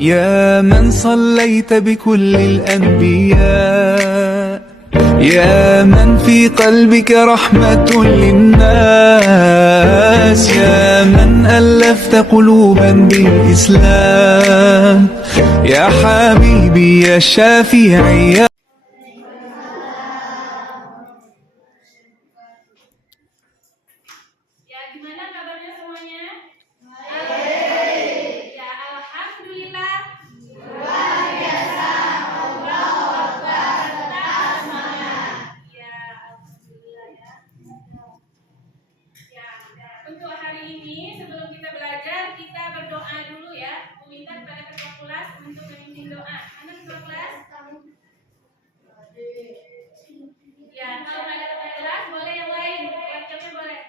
يا من صليت بكل الأنبياء، يا من في قلبك رحمة للناس، يا من ألفت قلوبا بالإسلام، يا حبيبي يا شافعي يا Ya, gimana kabarnya semuanya? Baik. Ya, alhamdulillah. Luar biasa. Allahu Akbar. Tetap semangat. Ya, alhamdulillah ya. Ya, untuk hari ini sebelum kita belajar, kita berdoa dulu ya. Meminta kepada ketua kelas untuk memimpin doa. Mana ketua kelas? Ya, kalau nggak ada ketua kelas, boleh yang lain. Wakilnya boleh.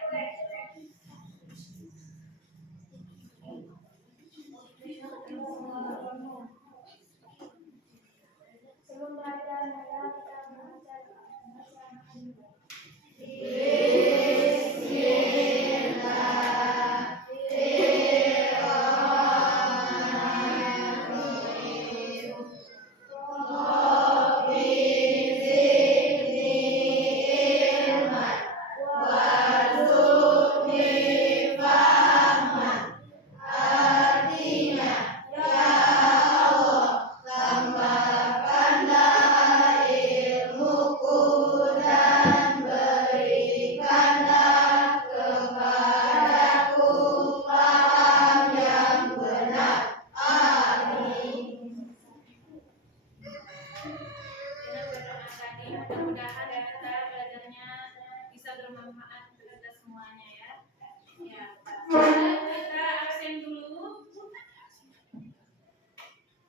Sebelum belajar, kita belajar. Dengan berdoa tadi, mudah-mudahan kita belajarnya bisa bermanfaat untuk kita semuanya ya. Ya, kita absen dulu.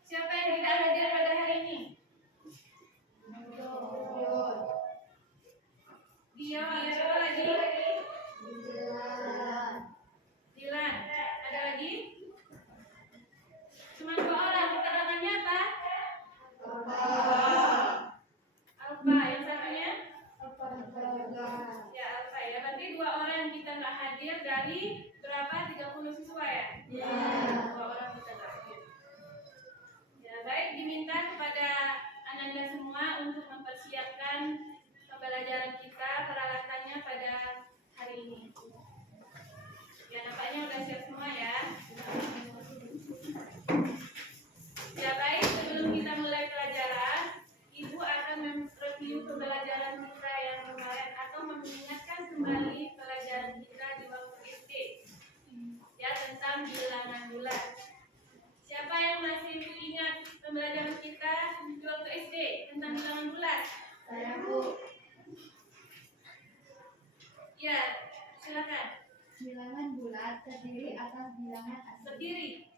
Siapa yang tidak hadir pada hari ini? Dio, siapa lagi? Dilan. Ada lagi? Cuma 2 orang. Keterangannya apa? Alfa. Yang satunya? Ya, Alfa ya. Berarti 2 orang yang kita nggak hadir dari berapa? 30 siswa ya? 2 orang kita nggak hadir. Ya, baik, diminta kepada Ananda semua untuk mempersiapkan pembelajaran kita, peralatannya pada hari ini. Ya, nampaknya udah siap semua ya. Ya, baik, sebelum kita mulai pelajaran, Ibu akan mereview pembelajaran kita yang kemarin atau mengingatkan kembali pelajaran kita di waktu SD. Ya, tentang bilangan bulan. Siapa yang masih ingat pembelajaran kita di waktu SD tentang bilangan bulan? Saya, Bu. Ya, silakan. Bilangan bulat terdiri atas bilangan asli. Berdiri.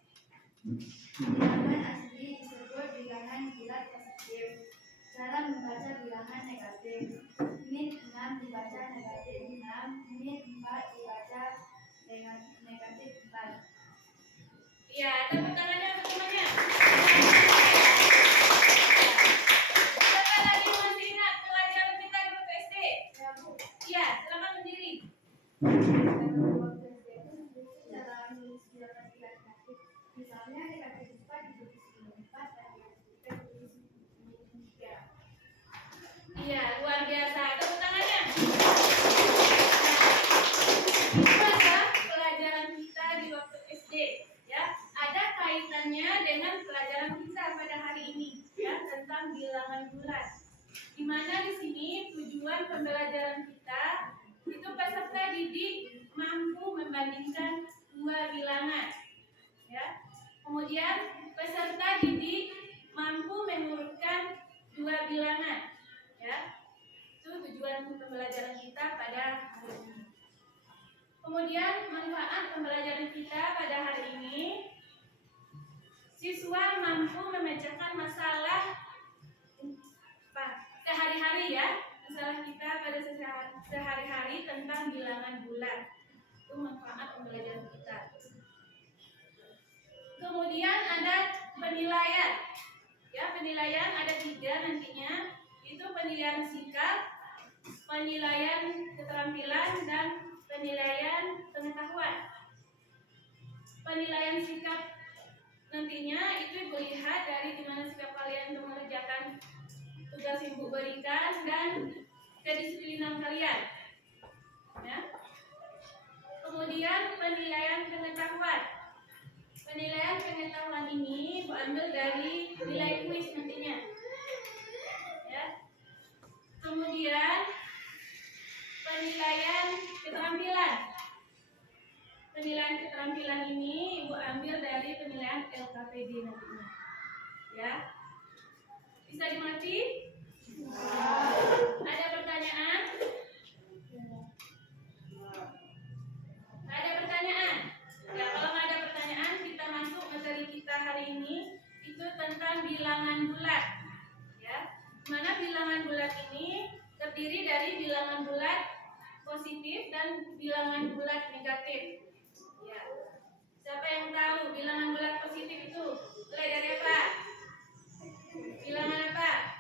Bilangan asli disebut bilangan bulat positif. Cara membaca bilangan negatif. Min 6 dibaca negatif 6, min 4 dibaca negatif 4. Ya, tepuk tangannya untuk semuanya. Siapa lagi masih ingat pelajaran kita di waktu SD? Ya, Bu. Iya, silakan berdiri. Cara menulis bilangan bulat negatif. Misalnya negatif 4 ditulis min 4 dan negatif 3 ditulis min 3. Iya, luar biasa. Tepuk tangannya. Itu adalah pelajaran kita di waktu SD, ya. Ada kaitannya dengan pelajaran kita pada hari ini, ya, tentang bilangan bulat. Di mana di sini tujuan pembelajaran kita itu peserta didik mampu membandingkan 2 bilangan, ya. Kemudian peserta didik mampu mengurutkan 2 bilangan, ya. Itu tujuan pembelajaran kita pada hari ini. Kemudian manfaat pembelajaran kita pada hari ini, siswa mampu memecahkan masalah sehari-hari ya, masalah kita pada sehari-hari tentang bilangan bulat. Itu manfaat pembelajaran kita. Kemudian ada penilaian. Ya, penilaian ada 3 nantinya. Itu penilaian sikap, penilaian keterampilan, dan penilaian pengetahuan. Penilaian sikap nantinya itu Ibu lihat dari gimana sikap kalian untuk mengerjakan tugas Ibu berikan dan kedisiplinan kalian. Ya. Kemudian penilaian pengetahuan. Penilaian pengetahuan ini Ibu ambil dari nilai kuis nantinya. Ya. Kemudian penilaian keterampilan. Penilaian keterampilan ini Ibu ambil dari penilaian LKPD nantinya. Ya. Bisa dimengerti? Ada pertanyaan? Ada pertanyaan? Ya, kalau nggak ada pertanyaan, kita masuk materi kita hari ini itu tentang bilangan bulat. Ya, mana bilangan bulat ini terdiri dari bilangan bulat positif dan bilangan bulat negatif. Ya, siapa yang tahu bilangan bulat positif itu mulai dari apa? Bilangan apa?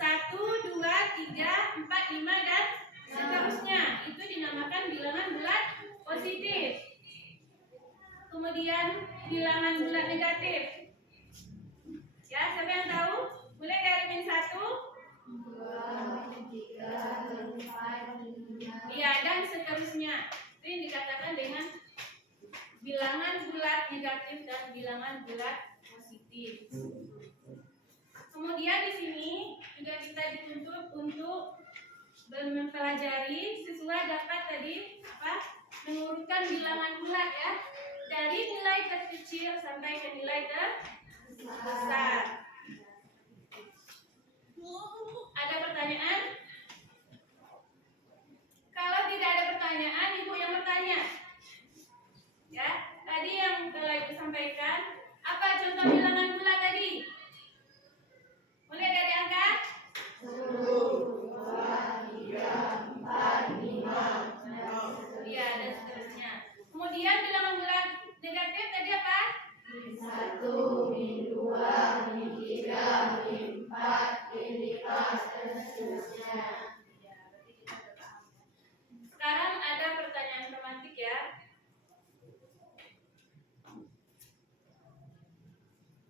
1, 2, 3, 4, 5 dan seterusnya. Itu dinamakan bilangan bulat positif. Kemudian bilangan bulat negatif. Ya, siapa yang tahu? Mulai dari min 1, 2, 3, 4, 5. iya, dan seterusnya. Itu yang dikatakan dengan bilangan bulat negatif dan bilangan bulat positif. Kemudian di sini juga kita dituntut untuk mempelajari sesuai dapat tadi mengurutkan bilangan bulat ya, dari nilai terkecil sampai ke nilai terbesar. Ada pertanyaan? Kalau tidak ada pertanyaan, Ibu yang bertanya. Ya, tadi yang telah Ibu sampaikan, apa contoh bilangan bulat tadi? Mulai dari angka 1, 2, 3, 4, 5. iya, dan seterusnya. Kemudian bilangan bulat negatif tadi apa? Min 1, min 2, min 3, min 4, min 5, dan seterusnya. Ya, berarti kita sudah paham. Sekarang ada pertanyaan romantik ya.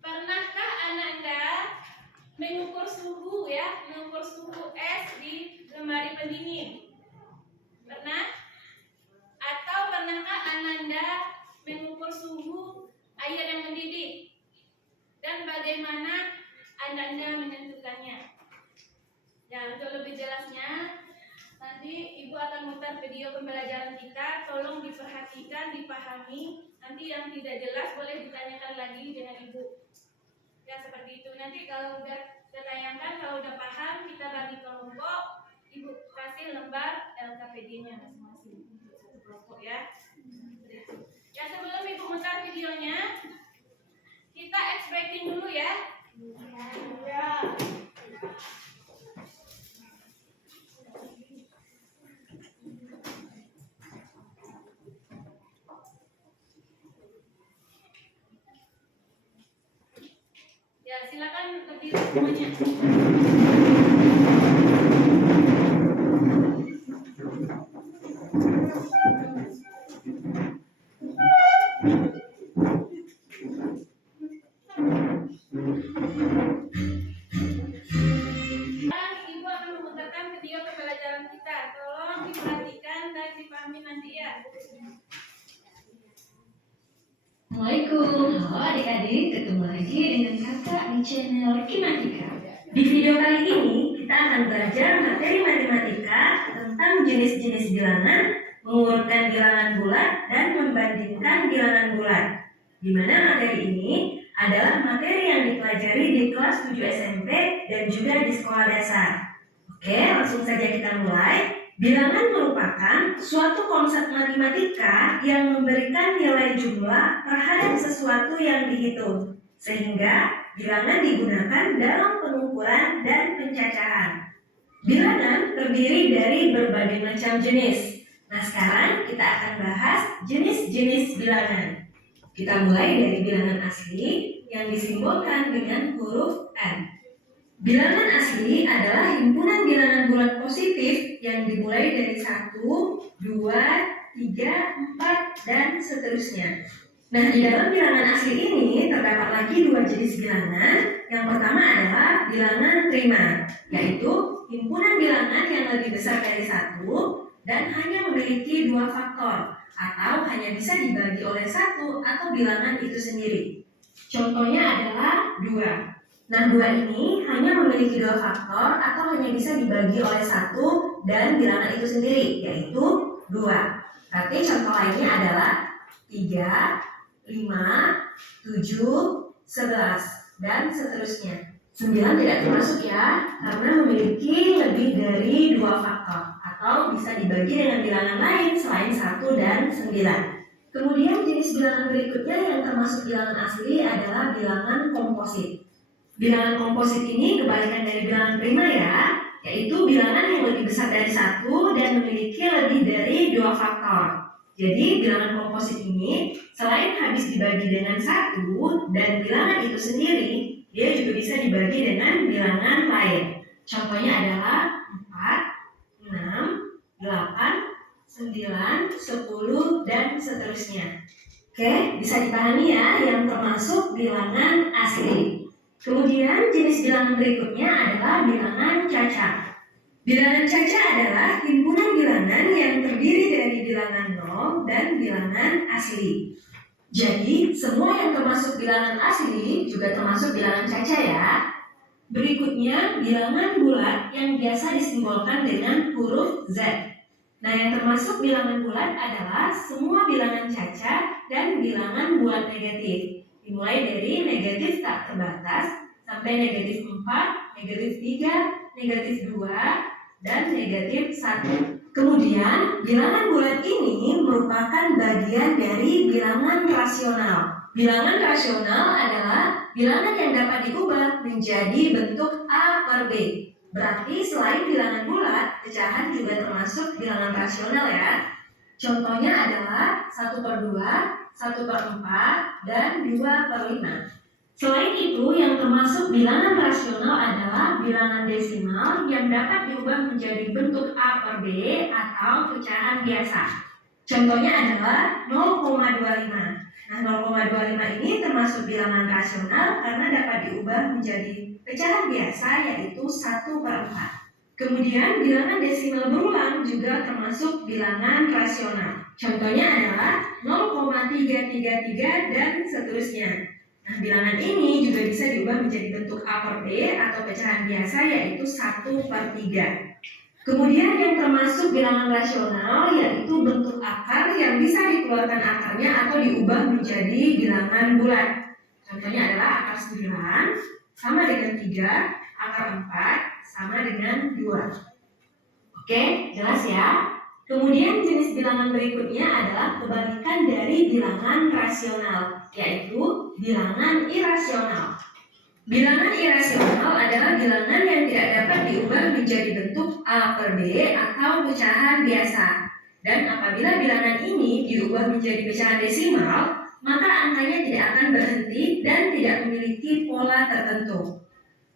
Pernahkah Ananda mengukur suhu ya, mengukur suhu es di lemari pendingin? Pernah? Atau pernahkah Ananda mengukur suhu air yang mendidih? Dan bagaimana Ananda menentukannya? Ya, untuk lebih jelasnya, nanti Ibu akan mutar video pembelajaran kita. Tolong diperhatikan, dipahami. Nanti yang tidak jelas boleh ditanyakan lagi dengan Ibu. Ya, seperti itu. Nanti kalau udah ditayangkan, kalau udah paham, kita bagi kelompok. Ibu kasih lembar LKPD-nya masing-masing untuk satu kelompok ya. Ya, sebelum Ibu mutar videonya, kita expecting dulu ya. Ya, silakan berdiri semuanya. Ibu akan memutarkan video pembelajaran kita. Tolong diperhatikan dan dipahami nanti ya. Assalamualaikum, halo adik-adik, ketemu lagi dengan kakak di channel Kimatika. Di video kali ini kita akan belajar materi matematika tentang jenis-jenis bilangan, mengurutkan bilangan bulat, dan membandingkan bilangan bulat. Di mana materi ini adalah materi yang dipelajari di kelas 7 SMP dan juga di sekolah dasar. Oke, langsung saja kita mulai. Bilangan merupakan suatu konsep matematika yang memberikan nilai jumlah terhadap sesuatu yang dihitung, sehingga bilangan digunakan dalam pengukuran dan pencacahan. Bilangan terdiri dari berbagai macam jenis. Nah, sekarang kita akan bahas jenis-jenis bilangan. Kita mulai dari bilangan asli yang disimbolkan dengan huruf N. Bilangan asli adalah himpunan bilangan bulat positif yang dimulai dari 1, 2, 3, 4, dan seterusnya. Nah, di dalam bilangan asli ini terdapat lagi dua jenis bilangan. Yang pertama adalah bilangan prima, yaitu himpunan bilangan yang lebih besar dari satu dan hanya memiliki dua faktor, atau hanya bisa dibagi oleh satu atau bilangan itu sendiri. Contohnya adalah 2. Nah, 2 ini hanya memiliki dua faktor atau hanya bisa dibagi oleh satu dan bilangan itu sendiri, yaitu 2. Berarti contoh lainnya adalah 3, 5, 7, 11, dan seterusnya. 9 tidak termasuk ya, karena memiliki lebih dari dua faktor atau bisa dibagi dengan bilangan lain selain 1 dan 9. Kemudian jenis bilangan berikutnya yang termasuk bilangan asli adalah bilangan komposit. Bilangan komposit ini kebalikan dari bilangan prima ya, yaitu bilangan yang lebih besar dari 1 dan memiliki lebih dari dua faktor. Jadi bilangan komposit ini selain habis dibagi dengan 1 dan bilangan itu sendiri, dia juga bisa dibagi dengan bilangan lain. Contohnya adalah 4, 6, 8, 9, 10, dan seterusnya. Oke, bisa dipahami ya yang termasuk bilangan asli. Kemudian jenis bilangan berikutnya adalah bilangan cacat. Bilangan cacat adalah himpunan bilangan yang terdiri dari bilangan 0 dan bilangan asli. Jadi, semua yang termasuk bilangan asli juga termasuk bilangan cacat ya. Berikutnya, bilangan bulat yang biasa disimbolkan dengan huruf Z. Nah, yang termasuk bilangan bulat adalah semua bilangan cacat dan bilangan bulat negatif. Dimulai dari negatif tak terbatas sampai negatif 4, negatif 3, negatif 2, dan negatif 1. Kemudian, bilangan bulat ini merupakan bagian dari bilangan rasional. Bilangan rasional adalah bilangan yang dapat diubah menjadi bentuk A per B. Berarti selain bilangan bulat, pecahan juga termasuk bilangan rasional ya. Contohnya adalah 1/2, 1/4, dan 2/5. Selain itu, yang termasuk bilangan rasional adalah bilangan desimal yang dapat diubah menjadi bentuk A per B atau pecahan biasa. Contohnya adalah 0,25. Nah, 0,25 ini termasuk bilangan rasional karena dapat diubah menjadi pecahan biasa yaitu 1/4. Kemudian bilangan desimal berulang juga termasuk bilangan rasional. Contohnya adalah 0,333 dan seterusnya. Nah, bilangan ini juga bisa diubah menjadi bentuk A per B atau pecahan biasa yaitu 1/3. Kemudian yang termasuk bilangan rasional yaitu bentuk akar yang bisa dikeluarkan akarnya atau diubah menjadi bilangan bulat. Contohnya adalah akar 9 sama dengan 3, akar 4 sama dengan 2. Oke, jelas ya? Kemudian jenis bilangan berikutnya adalah kebalikan dari bilangan rasional, yaitu bilangan irasional. Bilangan irasional adalah bilangan yang tidak dapat diubah menjadi bentuk A per B atau pecahan biasa. Dan apabila bilangan ini diubah menjadi pecahan desimal, maka angkanya tidak akan berhenti dan tidak memiliki pola tertentu.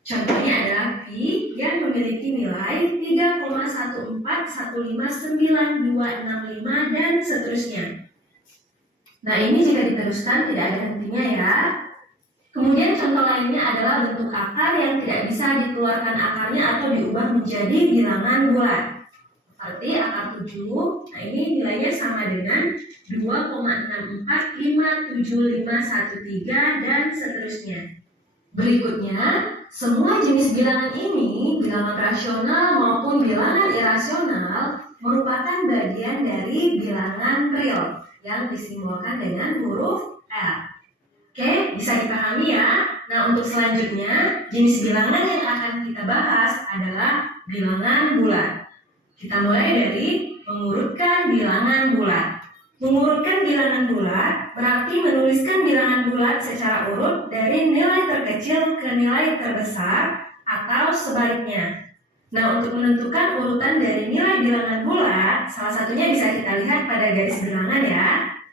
Contohnya adalah Pi yang memiliki nilai 3,14159,265 dan seterusnya. Nah, ini jika diteruskan tidak ada hentinya ya. Kemudian contoh lainnya adalah bentuk akar yang tidak bisa dikeluarkan akarnya atau diubah menjadi bilangan bulat. Seperti akar 7, nah ini nilainya sama dengan 2,64571513 dan seterusnya. Berikutnya, semua jenis bilangan ini, bilangan rasional maupun bilangan irasional, merupakan bagian dari bilangan real yang disimbolkan dengan huruf L. Oke, bisa dipahami ya? Nah, untuk selanjutnya, jenis bilangan yang akan kita bahas adalah bilangan bulat. Kita mulai dari mengurutkan bilangan bulat. Mengurutkan bilangan bulat berarti menuliskan bilangan bulat secara urut dari nilai terkecil ke nilai terbesar atau sebaliknya. Nah, untuk menentukan urutan dari nilai bilangan bulat, salah satunya bisa kita lihat pada garis bilangan ya.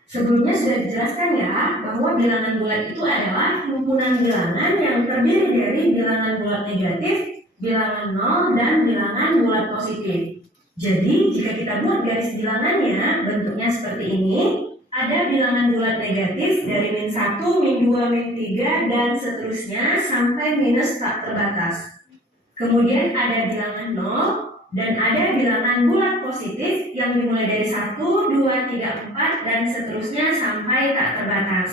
Sebelumnya sudah dijelaskan ya bahwa bilangan bulat itu adalah himpunan bilangan yang terdiri dari bilangan bulat negatif, bilangan 0, dan bilangan bulat positif. Jadi, jika kita buat garis bilangannya bentuknya seperti ini, ada bilangan bulat negatif dari min 1, min 2, min 3, dan seterusnya sampai minus tak terbatas. Kemudian ada bilangan 0 dan ada bilangan bulat positif yang dimulai dari 1, 2, 3, 4, dan seterusnya sampai tak terbatas.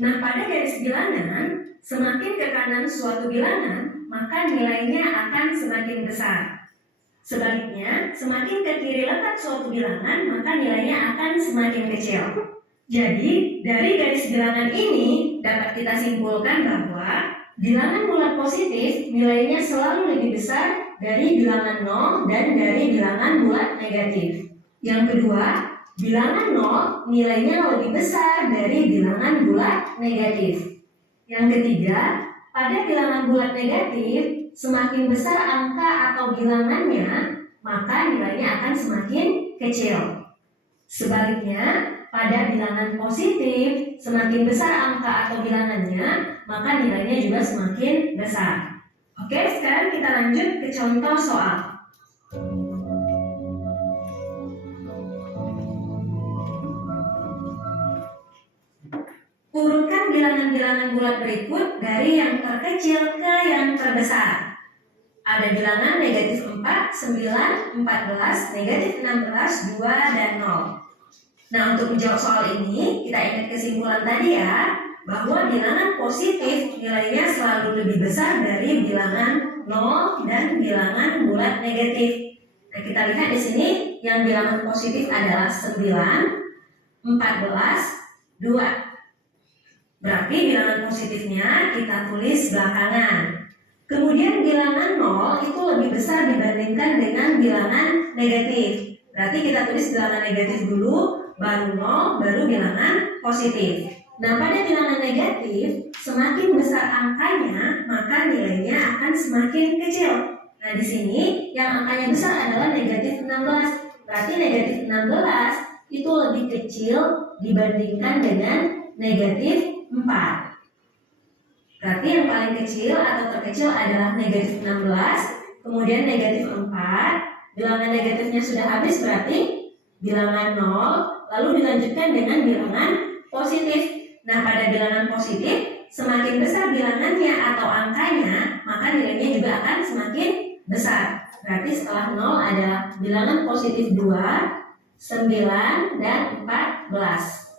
Nah, pada garis bilangan, semakin ke kanan suatu bilangan, maka nilainya akan semakin besar. Sebaliknya, semakin ke kiri letak suatu bilangan, maka nilainya akan semakin kecil. Jadi, dari garis bilangan ini dapat kita simpulkan bahwa bilangan bulat positif nilainya selalu lebih besar dari bilangan 0 dan dari bilangan bulat negatif. Yang kedua, bilangan 0 nilainya lebih besar dari bilangan bulat negatif. Yang ketiga, pada bilangan bulat negatif, semakin besar angka atau bilangannya, maka nilainya akan semakin kecil. Sebaliknya, pada bilangan positif, semakin besar angka atau bilangannya, maka nilainya juga semakin besar. Oke, sekarang kita lanjut ke contoh soal. Urutkan bilangan-bilangan bulat berikut dari yang terkecil ke yang terbesar. Ada bilangan negatif 4, 9, 14, negatif 16, 2, dan 0. Nah, untuk menjawab soal ini, kita ingat kesimpulan tadi ya, bahwa bilangan positif nilainya selalu lebih besar dari bilangan 0 dan bilangan bulat negatif. Nah, kita lihat di sini yang bilangan positif adalah 9, 14, 2. Berarti bilangan positifnya kita tulis belakangan. Kemudian bilangan 0 itu lebih besar dibandingkan dengan bilangan negatif. Berarti kita tulis bilangan negatif dulu, baru 0, baru bilangan positif. Nah, pada bilangan negatif, semakin besar angkanya, maka nilainya akan semakin kecil. Nah, di sini yang angkanya besar adalah negatif 16. Berarti negatif 16 itu lebih kecil dibandingkan dengan negatif 4. Berarti yang paling kecil atau terkecil adalah negatif 16, kemudian negatif 4. Bilangan negatifnya sudah habis, berarti bilangan 0, lalu dilanjutkan dengan bilangan positif. Nah, pada bilangan positif, semakin besar bilangannya atau angkanya, maka nilainya juga akan semakin besar. Berarti setelah 0 ada bilangan positif 2, 9, dan 14.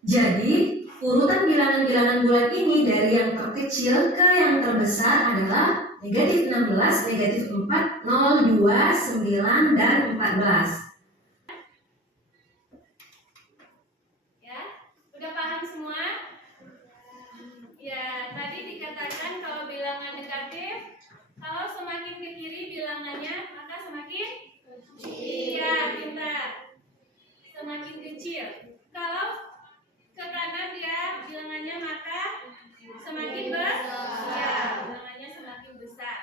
Jadi, urutan bilangan-bilangan bulat ini dari yang terkecil ke yang terbesar adalah negatif 16, negatif 4, 0, 2, 9, dan 14. Ya, udah paham semua? Ya, tadi dikatakan kalau bilangan negatif, kalau semakin ke kiri bilangannya, maka semakin iya, pintar. Semakin kecil. Kalau ke kanan dia bilangannya, maka semakin besar. Bilangannya semakin besar.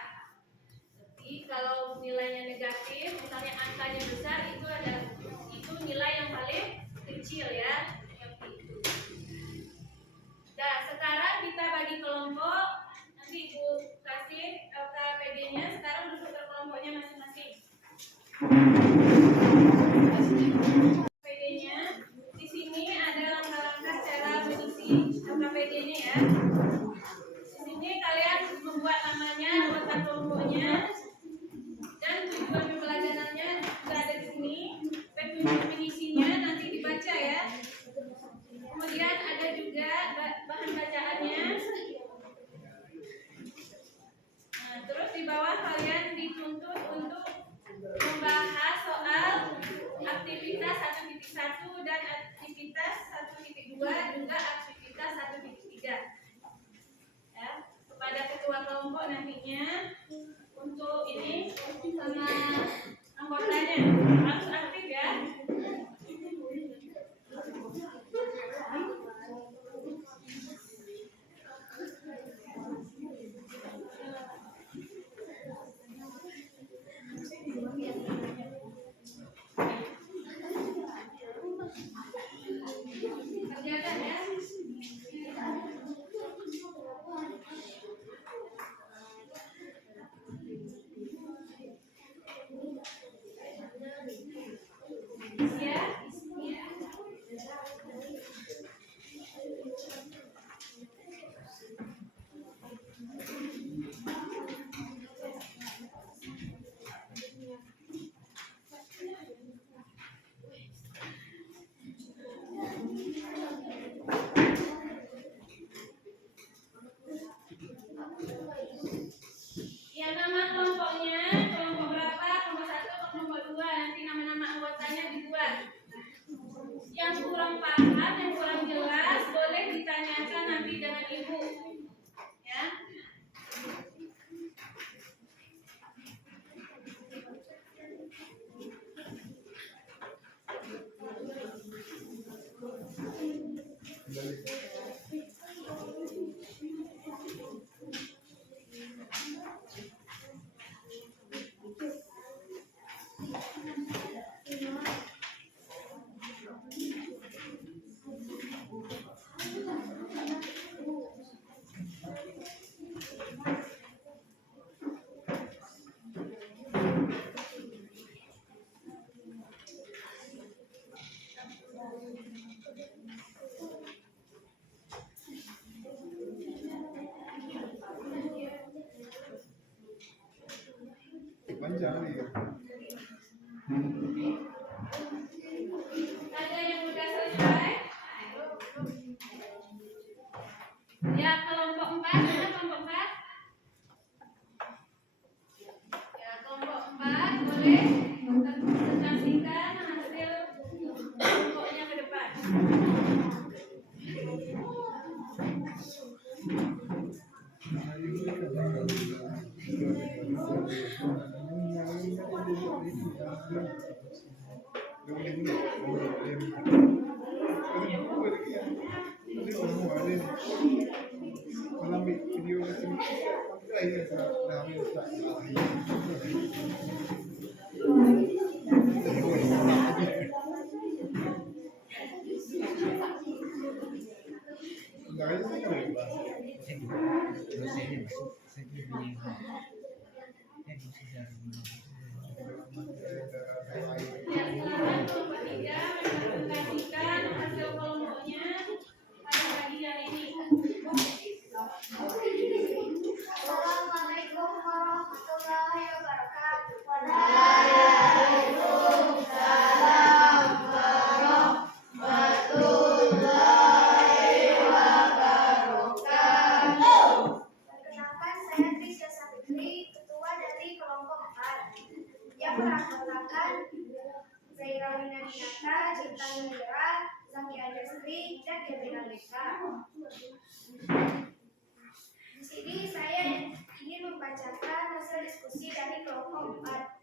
Tapi kalau nilainya negatif, misalnya angkanya besar, itu nilai yang paling kecil ya. Seperti itu. Nah, sekarang kita bagi kelompok. Nanti Ibu kasih LKPD-nya. Sekarang duduk ke kelompoknya masing-masing. LKPD-nya di sini ada langkah-langkah cara mengisi LKPD-nya ya. Di sini kalian membuat namanya, anggota kelompoknya, dan tujuan pembelajarannya sudah ada di sini. Petunjuk mengisinya nanti dibaca ya. Kemudian ada juga bahan bacaannya. Nah, terus di bawah kalian dituntut untuk membahas soal aktivitas 1 Ada yang sudah selesai? Ya, kelompok 4, mana kelompok 4? Ya, kelompok 4 boleh presentasikan hasil kelompoknya ke depan. Ya, silakan kelompok 3 mempresentasikan hasil kelompoknya pada pagi hari ini. Assalamualaikum warahmatullahi wabarakatuh. Perkenalkan, saya Trisha Sabitri, ketua dari kelompok 4 yang beranggotakan Zaira Winadinata, Cinta Nira, Zaki Ajastri, dan Kevin Aleka. Di sini saya ingin membacakan hasil diskusi dari kelompok 4.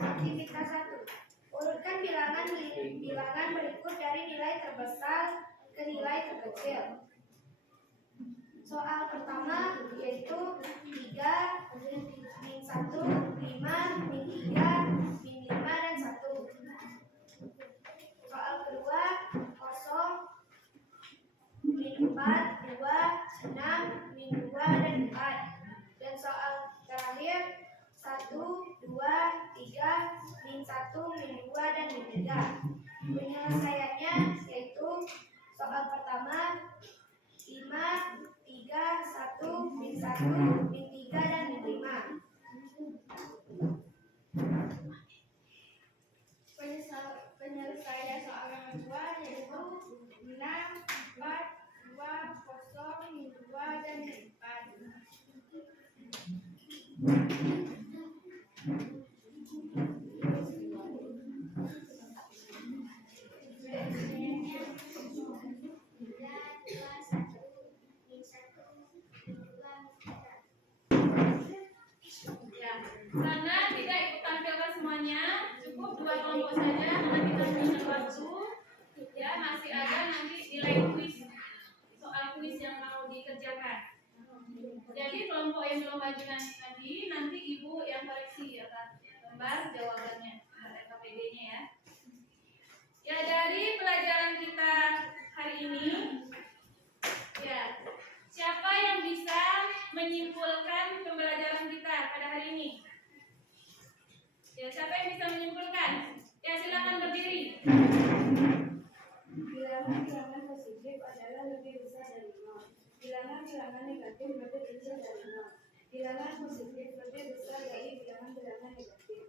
Aktivitas 1. Urutkan bilangan berikut dari nilai terbesar ke nilai terkecil. Soal pertama yaitu 3, min 1, 5, min 3, min 5, dan 1. Soal kedua 0, min 4, 2, 6, min 2, dan 4. Dan soal terakhir 1, 2, 3, min 1, min 2, dan min 3. Penyelesaiannya yaitu soal pertama 5, 3, 1, min 1, min 3, dan min 5. Penyelesaian soal yang kedua yaitu 6, 4, 2, 0, min 2, dan min 4. Ya, karena tidak ikut tampilkan semuanya, cukup 2 kelompok saja karena kita punya waktu. Ya, masih ada nanti nilai kuis, soal kuis yang mau dikerjakan. Jadi kelompok yang belum majukan tadi, nanti ibu yang koreksi atas lembar jawabannya, KPD-nya ya. Ya, dari pelajaran kita hari ini, ya, siapa yang bisa menyimpulkan pembelajaran kita pada hari ini? Ya, siapa yang bisa menyimpulkan? Ya, silakan berdiri. Bilangan-bilangan positif adalah lebih besar dari 0. Bilangan-bilangan negatif lebih kecil dari 0. Bilangan positif lebih besar dari bilangan-bilangan negatif.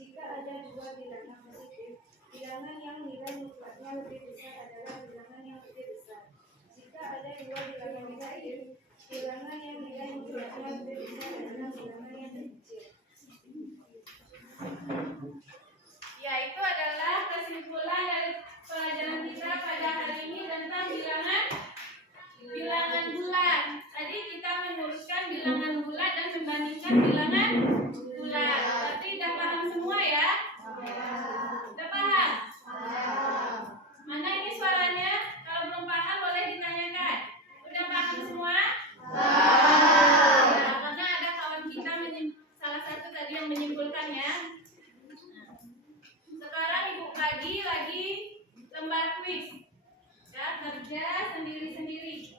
Jika ada 2 bilangan positif, bilangan yang nilai mutlaknya lebih besar adalah bilangan yang lebih besar. Jika ada 2 bilangan negatif, bilangan yang nilai mutlaknya lebih besar adalah bilangan yang terkecil. Ya, itu adalah kesimpulan dari pelajaran kita pada hari ini tentang bilangan bulat. Tadi kita menguruskan bilangan bulat dan membandingkan bilangan bulat. Berarti udah paham semua ya? Udah paham? Mana ini suaranya? Kalau belum paham boleh ditanyakan. Udah paham semua? Ya, karena ada kawan kita salah satu tadi yang menyimpulkan ya. Sekarang ibu bagi lagi lembar kuis. Ya, kerja sendiri-sendiri.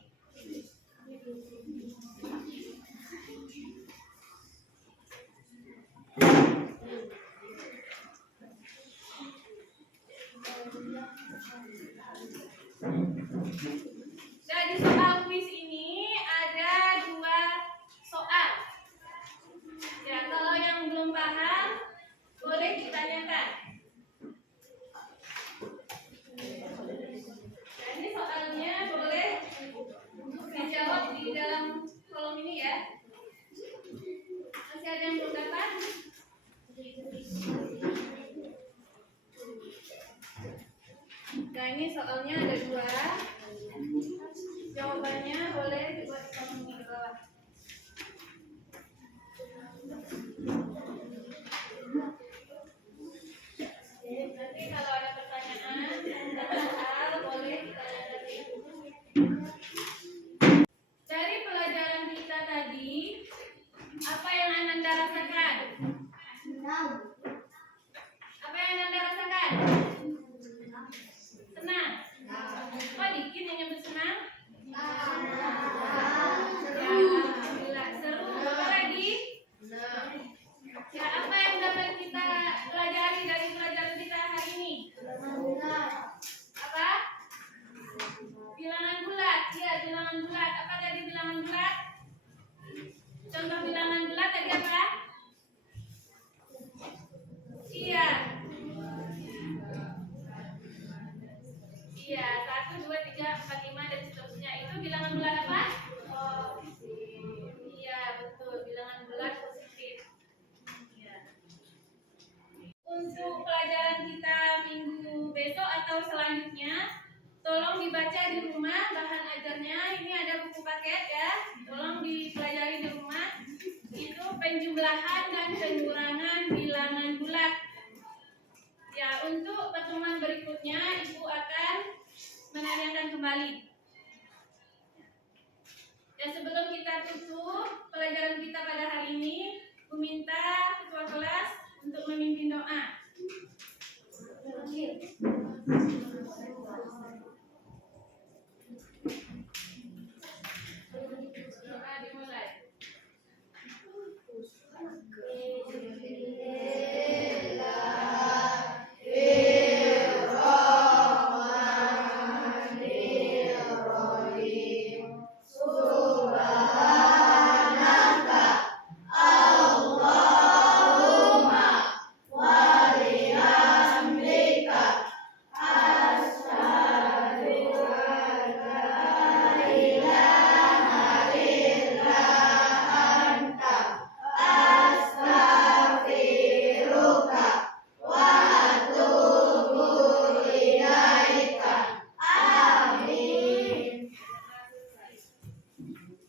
Nah, ini soalnya ada dua. Jawabannya boleh dibuat di kolom di bawah. Nanti kalau ada pertanyaan tentang hal boleh ditanya. Dari pelajaran kita tadi, apa yang Ananda rasakan? Apa yang Ananda rasakan? Senang. Oh, dikit yang nyebut senang? Ya, alhamdulillah. Seru. Apa lagi? Ya, apa yang dapat kita pelajari dari pelajaran kita hari ini? Apa? Bilangan bulat. Iya, bilangan bulat. Apa tadi bilangan bulat? Contoh bilangan bulat tadi apa? Iya. Iya, 1, 2, 3, 4, 5 dan seterusnya. Itu bilangan bulat apa? Iya, betul. Bilangan bulat positif. Iya. Untuk pelajaran kita minggu besok atau selanjutnya, tolong dibaca di rumah bahan ajarnya. Ini ada buku paket ya. Tolong dipelajari di rumah. Itu penjumlahan dan pengurangan bilangan bulat. Ya, untuk pertemuan berikutnya Ibu akan menanyakan kembali. Dan sebelum kita tutup pelajaran kita pada hari ini, Ibu minta ketua kelas untuk memimpin doa. Doa dimulai.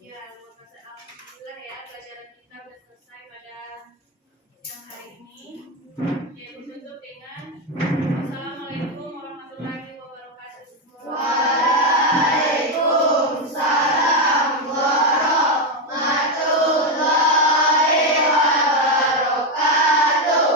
Ya, alhamdulillah ya, pelajaran kita sudah selesai pada siang hari ini. Ya, Ibu tutup dengan Assalamualaikum warahmatullahi wabarakatuh. Waalaikumsalam warahmatullahi wabarakatuh.